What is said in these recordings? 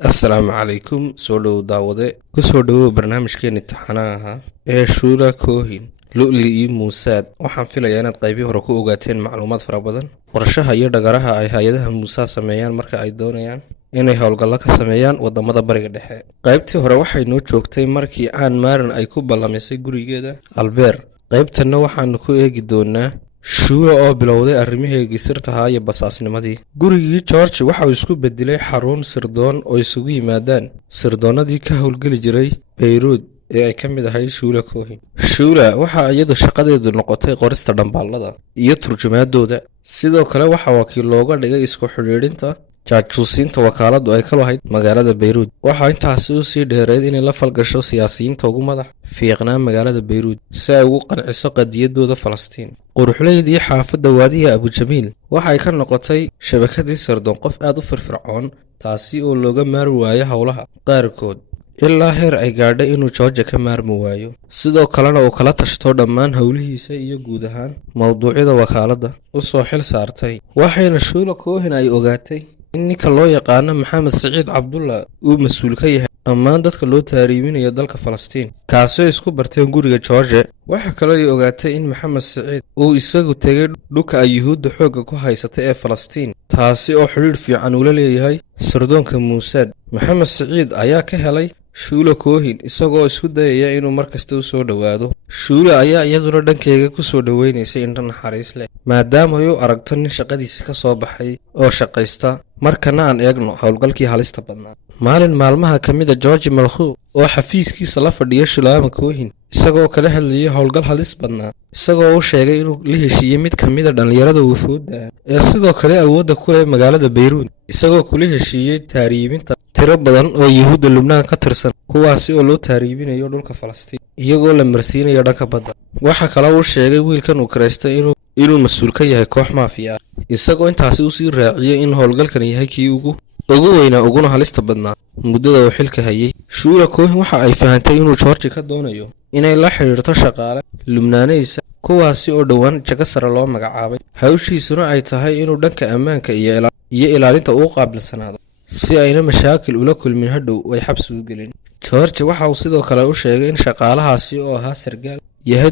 Assalaamu calaykum soo dhow daawade ku soo dhowow barnaamijkeeni taxanaha ahaa ee Shuura Koohin Lu'li iyo Muusaad. Waxaan filayaa inaad qaybii hore ku ogaateen macluumaad fara badan qorshaha iyo dhagaraha ay hay-adaha Muusaa sameeyaan marka ay doonayaan inay howlgallo ka sameeyaan wadamada bariga dhexe. Qaybtii hore waxay noo joogtay markii aan Maarin ay ku ballamisay gurigeeda Albeer. Qaybtanna waxaanu ku eegi doonaa Shuura oo bilowday arrimaheegii sirtaha iyo basaasnimadii. Gurigii George waxa uu isku bedelay xarun sirdoon oo isugu yimaadaan sirdoonadii ka howlgeli jiray Beirut ee ay ka mid ahayd Shuura Koohin. Shuura waxa iyadu shaqadeedu noqotay qorista dhambaallada iyo turjumaadooda. Sidoo kale waxa wakiil looga dhigay isku xidhiidhinta jaajuusiinta wakaaladu ay ka lahayd magaalada Beirut. Waxaa intaasi u sii dheereed inay la falgasho siyaasiyiinta ugu madax fiiqnaa magaalada Beirut si ay ugu qanciso qadiyadooda Falastiin. Quruxleydii xaafadda waadiga Abu Jamiil waxay ka noqotay shabakadii sirdoon qof aad u firfircoon, taasi oo looga maarmi waayo howlaha qaarkood ilaa heer ay gaadhay inuu George ka maarmi waayo. Sidoo kalena uu kala tashto dhammaan howlihiisa iyo guud ahaan mawduucyada wakaaladda u soo xil saartay. Waxayna Shuura Koohin ay ogaatay in ninka loo yaqaano Maxamed Siciid Cabdulla uu mas-uul ka yahay dhammaan dadka loo taariibinayo dalka Falastiin, kaasoo isku barteen guriga George. Waxa kaloo ay ogaatay in Maxamed Siciid uu isagu tegay dhulka ay Yuhuudda xoogga ku haysatay ee Falastiin, taasi oo xidhiidh fiican ula leeyahay sirdoonka Muusaad. Maxamed Siciid ayaa ka helay Shuura Koohin isagoo isku dayaya inuu markasta u soo dhowaado. Shuura ayaa iyaduna dhankeega ku soo dhoweynaysay indho naxariis leh, maadaama ay u aragto nin shaqadiisa ka soo baxay oo shaqaysta. Markana aan eegno howlgalkii halista badnaa. Maalin maalmaha ka mid a George Malkhuub oo xafiiskiisa la fadhiya Shuura Koohin isagoo kala hadlayay howlgal halis badnaa, isagoo u sheegay inuu la heshiiyey mid ka mid a dhallinyarada wufuudda ee sidoo kale awoodda ku leh magaalada Beirut, isagoo kula heshiiyey taariibinta tiro badan oo Yuhuudda Lubnaan ka tirsan, kuwaasi oo loo taariibinayo dhulka Falastiin iyagoo la marsiinayo dhanka badda. Waxa kale uu sheegay wiilkan uu karaystay inuu mas-uul ka yahay koox maafiya ah, isagoo intaasi u sii raaciyey in howlgalkan yahay kii ugu weynaa uguna halista badnaa muddada uu xilka hayay. Shuura Koohin waxa ay fahantay inuu George ka doonayo inay la xidhiirto shaqaale Lubnaanaysa, kuwaasi oo dhowaan jago sare loo magacaabay, hawshiisuna ay tahay inuu dhanka ammaanka iyo ilaalinta uu qaabilsanaado si ayna mashaakil ula kulmin hadhow ay xabsi u gelin. George waxa uu sidoo kale u sheegay in shaqaalahaasi oo ahaa sargaal yahay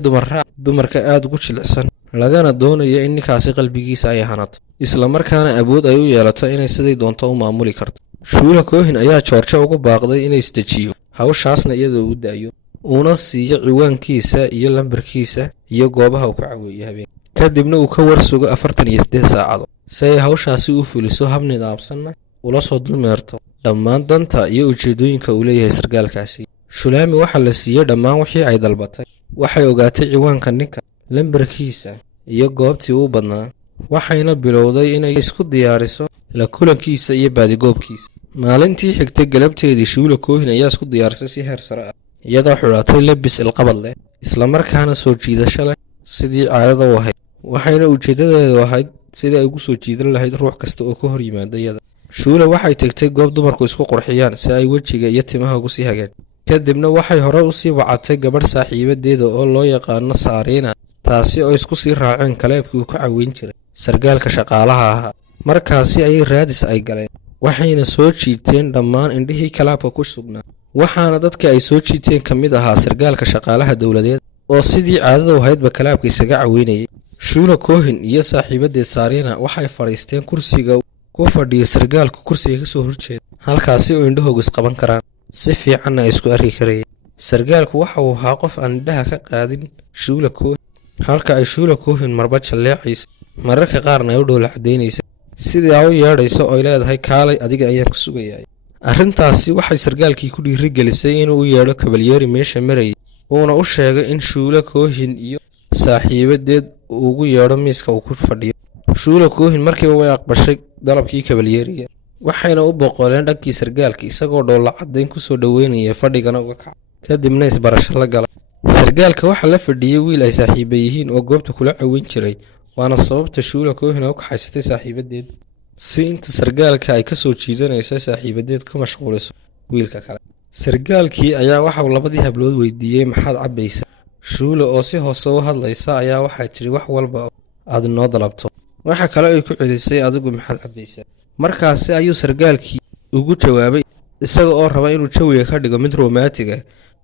dumarka aad ugu jilicsan, lagana doonayo in ninkaasi qalbigiisa ay hanato, isla markaana awood ay u yeelato inay siday doonto u maamuli karto. Shuura Koohin ayaa George ugu baaqday inay isdejiyo hawshaasna iyadoo u daayo, uuna siiyo ciwaankiisa iyo lambarkiisa iyo goobaha uu ku caweeyo habeen. Kadibna uu ka warsugo 48 saacadood si ay hawshaasi u fuliso hab nidaamsanna ula soo dulmeerto dhammaan danta iyo ujeedooyinka uu leeyahay sargaalkaasi. Shulaami waxa la siiyey dhammaan wixii ay dalbatay. Waxay ogaatay ciwaanka ninka, lambarkiisa iyo goobtii uu badnaa, waxayna bilowday inay isku diyaariso la kulankiisa iyo baadigoobkiisa. Maalintii xigtay galabteedii Shuura Koohin ayaa isku diyaarisay si heer sare ah, iyadoo xidhatay labis ilqabad leh isla markaana soo jiidasho leh sidii caadada u ahayd. Waxayna ujeedadeedu ahayd sidii ay ugu soo jiidan lahayd ruux kasta oo ka hor yimaada iyada. Shuura waxay tagtay goob dumarku isku qurxiyaan si ay wejiga iyo timaha ugu sii hageen. Kadibna waxay hore u sii wacatay gabadh saaxiibadeeda oo loo yaqaano Saarina, taasi oo isku sii raaceen kaleebkii uu ka caweyn jiray sargaalka shaqaalaha ahaa. Markaasi ayay raadis ay galeen, waxayna soo jiiteen dhammaan indhihii kalaabka ku sugnaa. Waxaana dadka ay soo jiiteen ka mid ahaa sargaalka shaqaalaha dowladeed oo sidii caadada u ahaydba kalaabka isaga caweynayay. Shuura Koohin iyo saaxiibadeed Saarina waxay fadhiisteen kursiga ku fadhiya sargaalka kursiga ka soo horjeeda, halkaasi oo indhahooga isqaban karaan si fiicanna ay isku arki karayeen. Sargaalku waxa uu ahaa qof aan indhaha ka qaadin Shuura Koohin, halka ay Shuura Koohin marba jalleecaysa, mararka qaarna ay u dhoola cadaynaysa sidii ay u yeedhayso oo ay leedahay kaalay adiga ayaan ku sugayaa. Arrintaasi waxay sargaalkii ku dhiirigelisay inuu u yeedho kabalyeeri meesha marayay, uuna u sheegay in Shuura Koohin iyo saaxiibadeed ugu yeedho miiska uu ku fadhiyo. Shuura Koohin markiiba way aqbashay dalabkii kabalyeeriga, waxayna u boqoleen dhankii sargaalka isagoo dhoola cadayn ku soo dhoweynaya fadhigana uga kaca, kadibna isbarasho la gala. Sargaalka waxaa la fadhiyey wiil ay saaxiiba yihiin oo goobta kula caweyn jiray, waana sababta Shuura Koohin u kaxaysatay saaxiibadeed si inta sargaalka ay ka soo jiidanaysa saaxiibadeed ka mashquuliso wiilka kale. Sargaalkii ayaa waxauu labadii hablood weydiiyey maxaad cabaysaa. Shuura oo si hoose u hadlaysa ayaa waxay tiri wax walba aad noo dalabto. Waxa kale ay ku celisay adigu maxaad cabaysaa. Markaasi ayuu sargaalkii ugu jawaabay isaga oo raba inuu jawiga ka dhigo mid romantiga.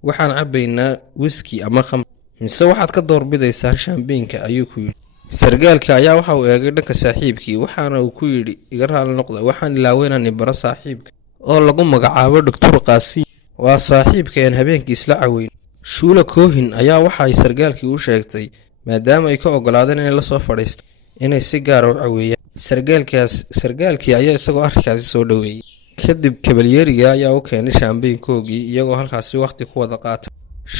waxaan cabbaynaa wiski ama khamr mise waxaad ka doorbidaysaan shaambeynka, ayuu ku yidhi. sargaalka ayaa waxa uu eegay dhanka saaxiibkii, waxaana uu ku yidhi iga raali noqda, waxaan ilaaweynaa nibaro saaxiibka oo lagu magacaabo doctor qaasiin. waa saaxiibkaeen habeenkii isla caweyn. shuula koohin ayaa waxa ay sargaalkii u sheegtay maadaama ay ka ogolaadeen inay la soo fadhiistaan inay si gaara u caweeyaan. sargaalkii ayaa isagoo arrinkaasi soo dhoweeyey. kadib kabalyeeriga ayaa u keenay shaambeynkoogii, iyagoo halkaasi wakhti ku wada qaatay.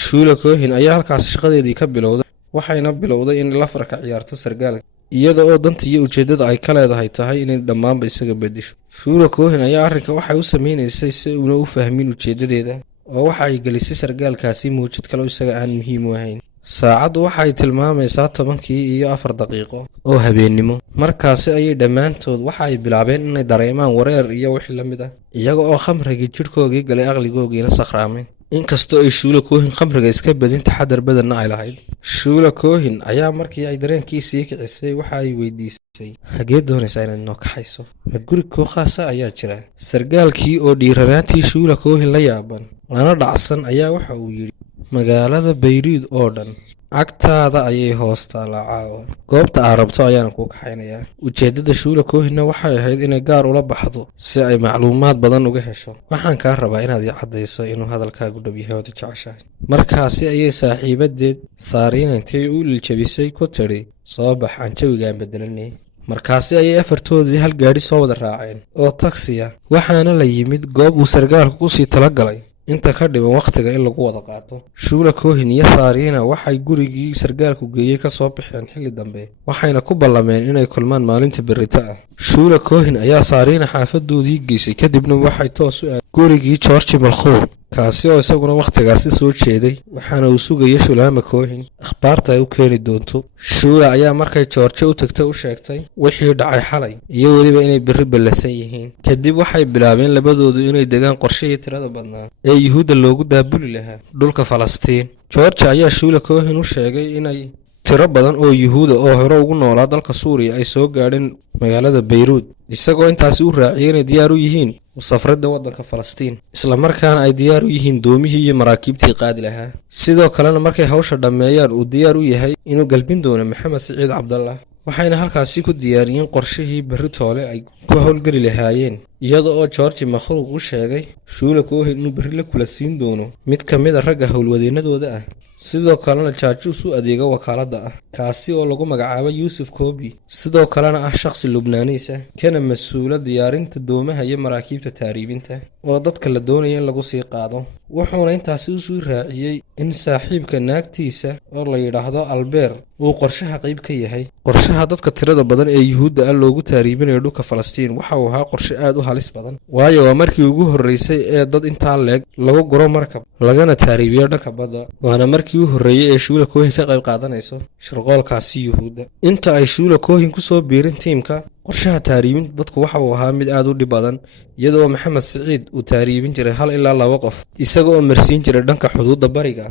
shuula koohin ayaa halkaasi shaqadeedii ka bilowday, waxayna bilowday inay la farka ciyaarto sargaalka, iyada oo danta iyo ujeeddada ay ka leedahay tahay inay dhammaanba isaga beddesho. shuula koohin ayaa arrinka waxay u samaynaysay si uuna u fahmin ujeeddadeeda, oo waxa ay gelisay sargaalkaasi muujid kale isaga aan muhiim u ahayn. saacaddu waxay tilmaamaysaa 10:04 oo habeennimo. markaasi ayay dhammaantood waxa ay bilaabeen inay dareemaan wareer iyo wixii la mid ah, iyaga oo khamrigii jidhkoogii galay aqligoogiina sakhraameen. inkastoo ay shuula koohin khamriga iska badin taxadar badanna ay lahayd. shuula koohin ayaa markii ay dareenkiisii kicisay waxa ay weydiisay, hagee doonaysaa inaad noo kaxayso? ma guri kooqaasa ayaa jira? sargaalkii oo dhiiranaantii shuula koohin la yaaban lana dhacsan ayaa waxa uu yidhi, magaalada bayruud oo dhan cagtaada ayay hoostaa lacaawo. goobta aad rabto ayaana kuu kaxaynayaa. ujeeddada shuula koohinna waxay ahayd inay gaar ula baxdo si ay macluumaad badan uga hesho. waxaan kaa rabaa inaad ii caddayso inuu hadalkaagu dhab yahay ood jeceshahay. markaasi ayay saaxiibadeed saariina intay u liljabisay ku tidhi, soo bax, aan jawigaan beddelanay. markaasi ayay afartoodii hal gaadhi soo wada raaceen oo taksiya, waxaana la yimid goob uu sargaalku ku sii talagalay inta ka dhiman wakhtiga in lagu wada qaato. shuula koohin iyo saariina waxay gurigii sargaalku geeyey ka soo baxeen xilli dambe, waxayna ku ballameen inay kulmaan maalinta berrito ah. shuula koohin ayaa saariina xaafadoodii geysay, kadibna waxay toos u aaday gurigii georgi malkhow, kaasi oo isaguna wakhtigaasi soo jeeday, waxaana uu sugaya shulaama koohin akhbaarta ay u keeni doonto. shuula ayaa markay joorje u tagtay u sheegtay wixii dhacay xalay iyo weliba inay berri ballasan yihiin. kadib waxay bilaabeen labadoodu inay degaan qorshihii tirada badnaa ee yuhuudda loogu daabuli lahaa dhulka falastiin. george ayaa shuula koohin u sheegay inay tiro badan oo yuhuuda oo hore ugu noolaa dalka suuriya ay soo gaadheen magaalada bayruud, isagoo intaasi u raaciyay inay diyaar u yihiin musafradda waddanka falastiin, islamarkaana ay diyaar u yihiin doomihii iyo maraakiibtii qaadi lahaa. sidoo kalena markay hawsha dhammeeyaan uu diyaar u yahay inuu galbin doono maxamed siciid cabdallah. waxayna halkaasi ku diyaariyeen qorshihii berri toole ay ku howlgeli lahaayeen, iyada oo georgi makhluuq u sheegay shuula koohin inuu berri la kula siin doono mid ka mid a ragga howlwadeennadooda ah, sidoo kalena jaajuus u adeega wakaaladda ah, kaasi oo lagu magacaabo yuusuf koobi, sidoo kalena ah shakhsi lubnaaniis ah, kana mas-uula diyaarinta doomaha iyo maraakiibta taariibinta oo dadka la doonaya in lagu sii qaado. wuxuuna intaasi usii raaciyey in saaxiibka naagtiisa oo la yidhaahdo albeer uu qorshaha qayb ka yahay. qorshaha dadka tirada badan ee yuhuudda ah loogu taariibinayo dhulka falastiin waxa uu ahaa qorshe aad u halis badan, waayo waa markii ugu horreysay ee dad intaa leeg lagu guro markab lagana taariibiyo dhanka badda, waana markii u horreeyey ee shuula koohin ka qayb qaadanayso shirqoolkaasi yuhuudda. inta ay shuula koohin ku soo biirin tiimka, qorshaha taariibinta dadku waxa uu ahaa mid aad u dhib badan, iyadoo maxamed siciid uu taariibin jiray 1 ilaa 2 qof, isaga oo marsiin jiray dhanka xuduudda bariga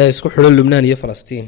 ee isku xidha lubnaan iyo falastiin.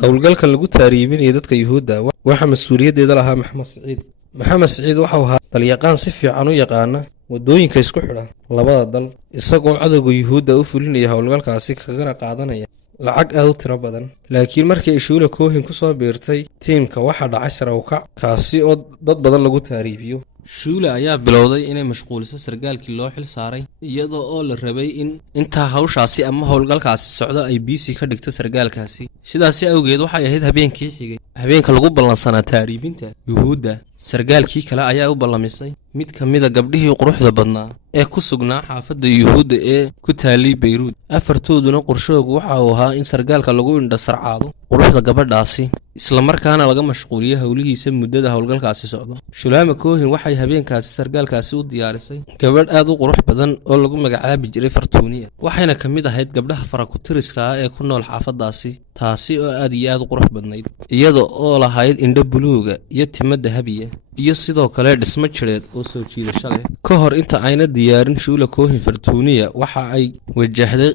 howlgalka lagu taariibinayay dadka yuhuudda waxaa mas-uuliyaddeeda lahaa maxamed siciid. maxamed siciid waxau ahaa dalyaqaan si fiican u yaqaana waddooyinka isku xidha labada dal, isagoo cadowga yuhuudda u fulinaya howlgalkaasi kagana qaadanaya lacag aad u tiro badan. laakiin markii ay shuula koohin ku soo biirtay tiimka waxaa dhacay sare u kac, kaasi oo dad badan lagu taariibiyo. shuula ayaa bilowday inay mashquuliso sargaalkii loo xil saaray, iyadoo oo la rabay in intaa hawshaasi ama howlgalkaasi socdo ay biisi ka dhigto sargaalkaasi. sidaasi awgeed waxay ahayd habeenkii xigay, habeenka lagu ballansanaa taariibinta yuhuudda. sargaalkii kale ayaa u ballamisay mid ka mid a gabdhihii quruxda badnaa ee ku sugnaa xaafadda yuhuudda ee ku taallay bayruud. afartooduna qorshoogu waxa uu ahaa in sargaalka lagu indhasarcaado quruxda gabadhaasi, islamarkaana laga mashquuliyo howlihiisa muddada howlgalkaasi socdo. shulaama koohin waxay habeenkaasi sargaalkaasi u diyaarisay gabadh aad u qurux badan oo lagu magacaabi jiray fartuuniya, waxayna ka mid ahayd gabdhaha farakutiriska ah ee ku nool xaafaddaasi, taasi oo aad iyo aad u qurux badnayd, iyada oo lahayd indho buluuga iyo timo dahabiya. iyo sidoo kale dhismo jireed oo soo jiidasho leh. Ka hor inta ayna diyaarin Shula Cohen Fortuniya waxa ay wajahday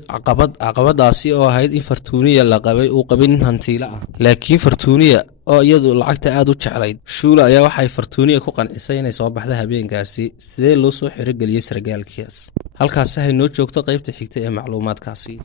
caqabadaasi oo ahayd in Fortuniya la qabay uu qabin hantiila ah. Laakiin Fortuniya oo iyadu lacagta aad u jeclayd, Shula ayaa waxay Fortuniya ku qancisay inay soo baxdo habeenkaasi sidee loo soo xirigeliyay sargaalkiis. Halkaas ay noo joogto qaybta xigta ee macluumaadkaasi.